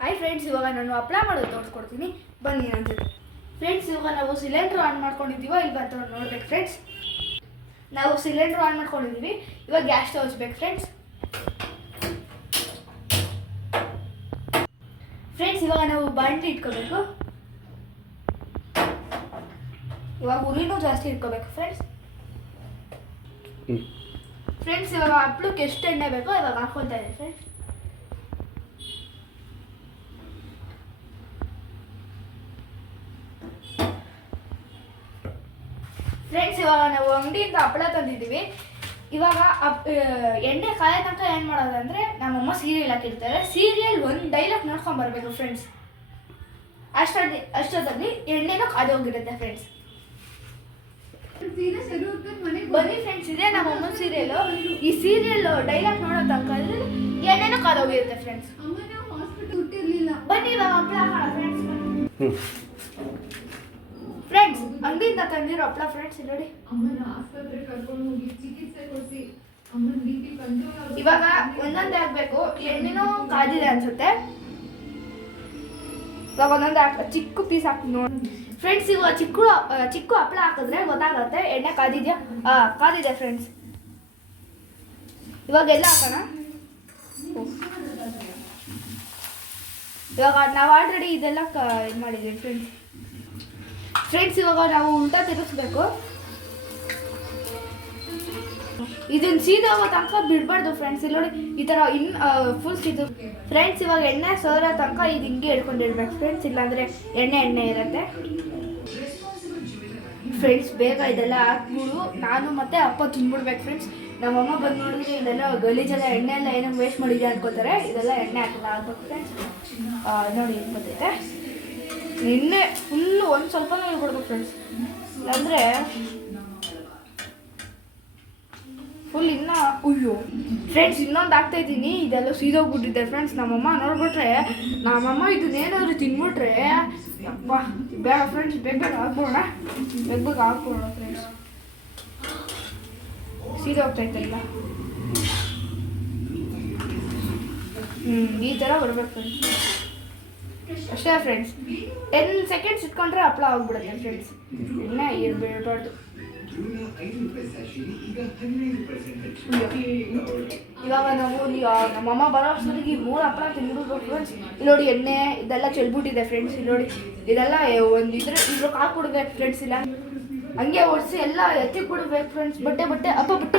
Hi friends, ಇವಾಗ ನಾನು ಹಪ್ಪಳ ಮಾಡೋದು ತೋರಿಸ್ಕೊಡ್ತೀನಿ, ಬನ್ನಿ ನನ್ನ ಜೊತೆ. ಫ್ರೆಂಡ್ಸ್, ಇವಾಗ ನಾವು ಸಿಲಿಂಡ್ರ್ ಆನ್ ಮಾಡ್ಕೊಂಡಿದ್ದೀವೋ ಇಲ್ವಾ ಅಂತ ನೋಡ್ಬೇಕು ಫ್ರೆಂಡ್ಸ್. ನಾವು ಸಿಲಿಂಡ್ರ್ ಆನ್ ಮಾಡ್ಕೊಂಡಿದ್ದೀವಿ. ಇವಾಗ ಗ್ಯಾಸ್ ಸ್ಟವ್ ಹಚ್ಬೇಕು ಫ್ರೆಂಡ್ಸ್. ಇವಾಗ ನಾವು ಬಾಣಲಿ ಇಟ್ಕೋಬೇಕು. ಇವಾಗ ಉರಿನೂ ಜಾಸ್ತಿ ಇಟ್ಕೋಬೇಕು ಫ್ರೆಂಡ್ಸ್. ಇವಾಗ ಹಪ್ಪಳಕ್ಕೆ ಎಷ್ಟು ಎಣ್ಣೆ ಬೇಕೋ ಇವಾಗ ಹಾಕ್ಕೊತಾ ಇದೆ ಫ್ರೆಂಡ್ಸ್. ಇವಾಗ ನಾವು ಅಂಗಡಿಯಿಂದ ಹಪ್ಪಳ ತಂದಿದ್ದೀವಿ. ಇವಾಗ ಎಣ್ಣೆ ಕಾಯ ತನಕ ಏನು ಮಾಡೋದಂದ್ರೆ ನಮ್ಮಮ್ಮ ಸೀರಿಯಲ್ ಹಾಕಿರ್ತಾರೆ. ಸೀರಿಯಲ್ ಒಂದು ಡೈಲಾಗ್ ನೋಡ್ಕೊಂಡು ಬರಬೇಕು ಫ್ರೆಂಡ್ಸ್. ಅಷ್ಟೊತ್ತಲ್ಲಿ ಎಣ್ಣೆನೂ ಕಾದೋಗಿರುತ್ತೆ ಫ್ರೆಂಡ್ಸ್. ಬನ್ನಿ ಫ್ರೆಂಡ್ಸ್, ಇದೆ ನಮ್ಮಮ್ಮನ ಸೀರಿಯಲ್ಲು. ಈ ಸೀರಿಯಲ್ ಡೈಲಾಗ್ ನೋಡೋ ತನಕ ಎಣ್ಣೆನೂ ಕಾದೋಗಿರುತ್ತೆ ಫ್ರೆಂಡ್ಸ್. ಬನ್ನಿ ಇವಾಗ ಹಪ್ಪಳ ಹಾಕೋಣ ಫ್ರೆಂಡ್ಸ್. ಅಂಗಡಿಯಿಂದ ತಂದಿರೋ ಹಪ್ಪಳ ಫ್ರೆಂಡ್ಸ್ ನೋಡಿ. ಇವಾಗ ಒಂದೊಂದೇ ಹಾಕ್ಬೇಕು. ಎಣ್ಣೆನೂ ಕಾದಿದೆ ಅನ್ಸುತ್ತೆ. ಇವಾಗ ಒಂದೊಂದೇ ಚಿಕ್ಕ ಪೀಸ್ ಹಾಕಿ ನೋಡಿ ಫ್ರೆಂಡ್ಸ್. ಇವಾಗ ಚಿಕ್ಕ ಹಪ್ಪಳ ಹಾಕಿದ್ರೆ ಗೊತ್ತಾಗುತ್ತೆ ಎಣ್ಣೆ ಕಾದಿದ್ಯಾ. ಕಾದಿದೆ ಫ್ರೆಂಡ್ಸ್. ಇವಾಗ ಎಲ್ಲ ಹಾಕೋಣ. ಇವಾಗ ನಾವು ಆಲ್ರೆಡಿ ಇದೆಲ್ಲ ಇದು ಮಾಡಿದ್ದೀವಿ ಫ್ರೆಂಡ್ಸ್. ಇವಾಗ ನಾವು ಉಲ್ಟಾ ತಿರುಗಿಸ್ಬೇಕು. ಇದನ್ನ ಸೀದಾ ಹೋಗೋ ತನಕ ಬಿಡಬಾರ್ದು ಫ್ರೆಂಡ್ಸ್. ಇಲ್ಲಿ ನೋಡಿ, ಈ ಥರ ಫುಲ್ ಸೀದು ಫ್ರೆಂಡ್ಸ್. ಇವಾಗ ಎಣ್ಣೆ ಸೋರೋ ತನಕ ಇದು ಹಿಂಗೆ ಹಿಡ್ಕೊಂಡಿರ್ಬೇಕು ಫ್ರೆಂಡ್ಸ್, ಇಲ್ಲಾಂದರೆ ಎಣ್ಣೆ ಇರುತ್ತೆ ಫ್ರೆಂಡ್ಸ್. ಬೇಗ ಇದೆಲ್ಲ ಹಾಕ್ಬಿಡು, ನಾನು ಮತ್ತೆ ಅಪ್ಪ ತಿನ್ಬಿಡ್ಬೇಕು ಫ್ರೆಂಡ್ಸ್. ನಮ್ಮಮ್ಮ ಬಂದು ನೋಡಿದ್ರೆ ಇದೆಲ್ಲ ಗಲೀಜೆಲ್ಲ ಎಣ್ಣೆ ಎಲ್ಲ ಏನೋ ವೇಸ್ಟ್ ಮಾಡಿದೆ ಅನ್ಕೋತಾರೆ. ಇದೆಲ್ಲ ಎಣ್ಣೆ ಹಾಕಿಲ್ಲ ಆಗ್ಬೇಕು ಫ್ರೆಂಡ್ಸ್. ನೋಡಿ ಏನು ಬಂದೈತೆ. ಎಣ್ಣೆ ಫುಲ್ಲು ಒಂದು ಸ್ವಲ್ಪನೂ ಇಳ್ಬಿಡ್ಬೇಕು ಫ್ರೆಂಡ್ಸ್, ಅಂದರೆ ಫುಲ್ ಇನ್ನ ಅಯ್ಯೋ ಫ್ರೆಂಡ್ಸ್. ಇನ್ನೊಂದು ಹಾಕ್ತಾ ಇದ್ದೀನಿ, ಇದೆಲ್ಲ ಸೀದೋಗ್ಬಿಟ್ಟಿದೆ ಫ್ರೆಂಡ್ಸ್. ನಮ್ಮಮ್ಮ ನೋಡ್ಬಿಟ್ರೆ, ನಮ್ಮಮ್ಮ ಇದನ್ನೇನಾದ್ರು ತಿನ್ಬಿಟ್ರೆ ಅಪ್ಪ ಬೇಡ ಫ್ರೆಂಡ್ಸ್. ಬೇಗ ಹಾಕ್ಬೋಣ, ಬೇಗ ಹಾಕ್ಬೋಣ ಫ್ರೆಂಡ್ಸ್. ಸೀದೋಗ್ತೈತೆ ಇಲ್ಲ. ಈ ಥರ ಬರ್ಬೇಕು ಫ್ರೆಂಡ್ಸ್. ಅಷ್ಟೇ ಫ್ರೆಂಡ್ಸ್. 10 ಸೆಕೆಂಡ್ಸ್ ಇಟ್ಕೊಂಡ್ರೆ ಹಪ್ಪಳ ಆಗ್ಬಿಡುತ್ತೆ ಫ್ರೆಂಡ್ಸ್. ಎಣ್ಣೆ ಬೀಳಬಾರ್ದು. ಇವಾಗ ನಾವು ನಮ್ಮಮ್ಮ ಬರೋ ಅಷ್ಟೊತ್ತಿಗೆ 3 ಹಪ್ಪಳ ತಿನ್ಬಿಡ್ಬೇಕು ಫ್ರೆಂಡ್ಸ್. ಇಲ್ಲಿ ನೋಡಿ, ಎಣ್ಣೆ ಇದೆಲ್ಲ ಚೆಲ್ಬಿಟ್ಟಿದೆ ಫ್ರೆಂಡ್ಸ್. ಇಲ್ಲಿ ನೋಡಿ, ಇದೆಲ್ಲ ಒಂದು ಇದ್ರಕ್ಕೆ ಹಾಕ್ಬಿಡ್ಬೇಕು ಫ್ರೆಂಡ್ಸ್. ಇಲ್ಲ ಹಂಗೆ ಒಡಿಸಿ ಎಲ್ಲ ಎತ್ತಿಕ್ ಬಿಡ್ಬೇಕು ಫ್ರೆಂಡ್ಸ್. ಬಟ್ಟೆ ಅಪ್ಪ ಬಟ್ಟೆ